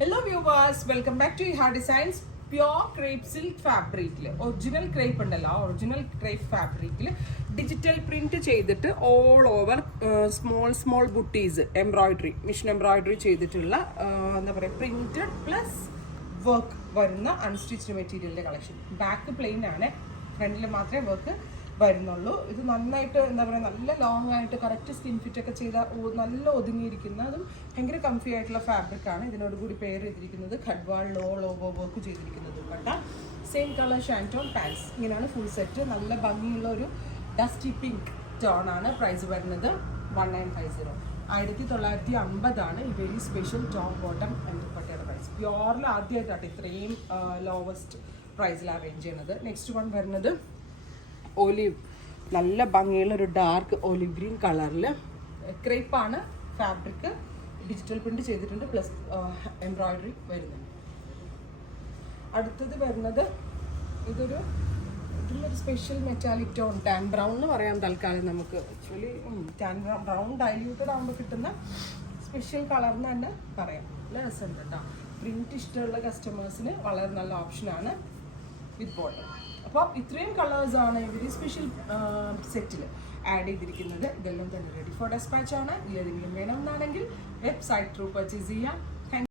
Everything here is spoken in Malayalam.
Hello viewers, welcome back to Iha Designs. Pure crepe silk fabric original crepe ഉണ്ടല്ലോ, ഒറിജിനൽ ക്രേപ്പ് ഫാബ്രിക്കിൽ ഡിജിറ്റൽ പ്രിന്റ് ചെയ്തിട്ട് all over small butis embroidery, machine embroidery ചെയ്തിട്ടുള്ള എന്താ പറയുക പ്രിന്റഡ് പ്ലസ് വർക്ക് വരുന്ന അൺസ്റ്റിച്ച്ഡ് മെറ്റീരിയലിൻ്റെ കളക്ഷൻ. ബാക്ക് പ്ലെയിൻ ആണ്, ഫ്രണ്ടിൽ മാത്രമേ വർക്ക് വരുന്നുള്ളൂ. ഇത് നന്നായിട്ട് എന്താ പറയുക നല്ല ലോങ് ആയിട്ട് കറക്റ്റ് സ്കിൻ ഫിറ്റ് ഒക്കെ ചെയ്ത നല്ല ഒതുങ്ങിയിരിക്കുന്ന അതും ഭയങ്കര കംഫി ആയിട്ടുള്ള ഫാബ്രിക്കാണ്. ഇതിനോട് കൂടി പെയർ ചെയ്തിരിക്കുന്നത് ഖഡ്വാൾ ഓൾ ഓവർ വർക്ക് ചെയ്തിരിക്കുന്നത് കണ്ട സെയിം കളർ ഷാൻറ്റോൺ പാൻസ്. ഇങ്ങനെയാണ് ഫുൾ സെറ്റ്. നല്ല ഭംഗിയുള്ള ഒരു ഡസ്റ്റി പിങ്ക് ടോൺ ആണ്. പ്രൈസ് വരുന്നത് 1950. 1950 ഈ വെരി സ്പെഷ്യൽ ടോപ്പ് ബോട്ടം എംബ്രോയിഡറിയുടെ പ്രൈസ്. പ്യോറിൽ ആദ്യമായിട്ടാണ് ഇത്രയും ലോവസ്റ്റ് പ്രൈസിൽ അറേഞ്ച് ചെയ്യുന്നത്. നെക്സ്റ്റ് വൺ വരുന്നത് ഒലിവ്, നല്ല ഭംഗിയുള്ള ഒരു ഡാർക്ക് ഒലിവ് ഗ്രീൻ കളറിൽ ക്രേപ്പാണ് ഫാബ്രിക്, ഡിജിറ്റൽ പ്രിന്റ് ചെയ്തിട്ടുണ്ട് പ്ലസ് എംബ്രോയിഡറി വരുന്നുണ്ട്. അടുത്തത് വരുന്നത് ഇതിലൊരു special metallic tone tan brown എന്ന് പറയാം തൽക്കാലം നമുക്ക്. ആക്ച്വലി ടാൻ ബ്രൗൺ ഡൈല്യൂട്ടഡ് ആകുമ്പോൾ കിട്ടുന്ന സ്പെഷ്യൽ കളർ എന്ന് തന്നെ പറയാം. നല്ല രസമുണ്ട് കേട്ടോ. പ്രിന്റ് ഇഷ്ടമുള്ള കസ്റ്റമേഴ്സിന് വളരെ നല്ല ഓപ്ഷനാണ് വിത്ത് ബോട്ടം. അപ്പോൾ ഇത്രയും കളേഴ്സാണ് ഇവർ സ്പെഷ്യൽ സെറ്റിൽ ആഡ് ചെയ്തിരിക്കുന്നത്. ഇതെല്ലാം തന്നെ റെഡി ഫോർ ഡെസ്പാച്ച് ആണ്. ഇതിലേതെങ്കിലും വേണമെന്നാണെങ്കിൽ വെബ്സൈറ്റ് ത്രൂ പർച്ചേസ് ചെയ്യാം.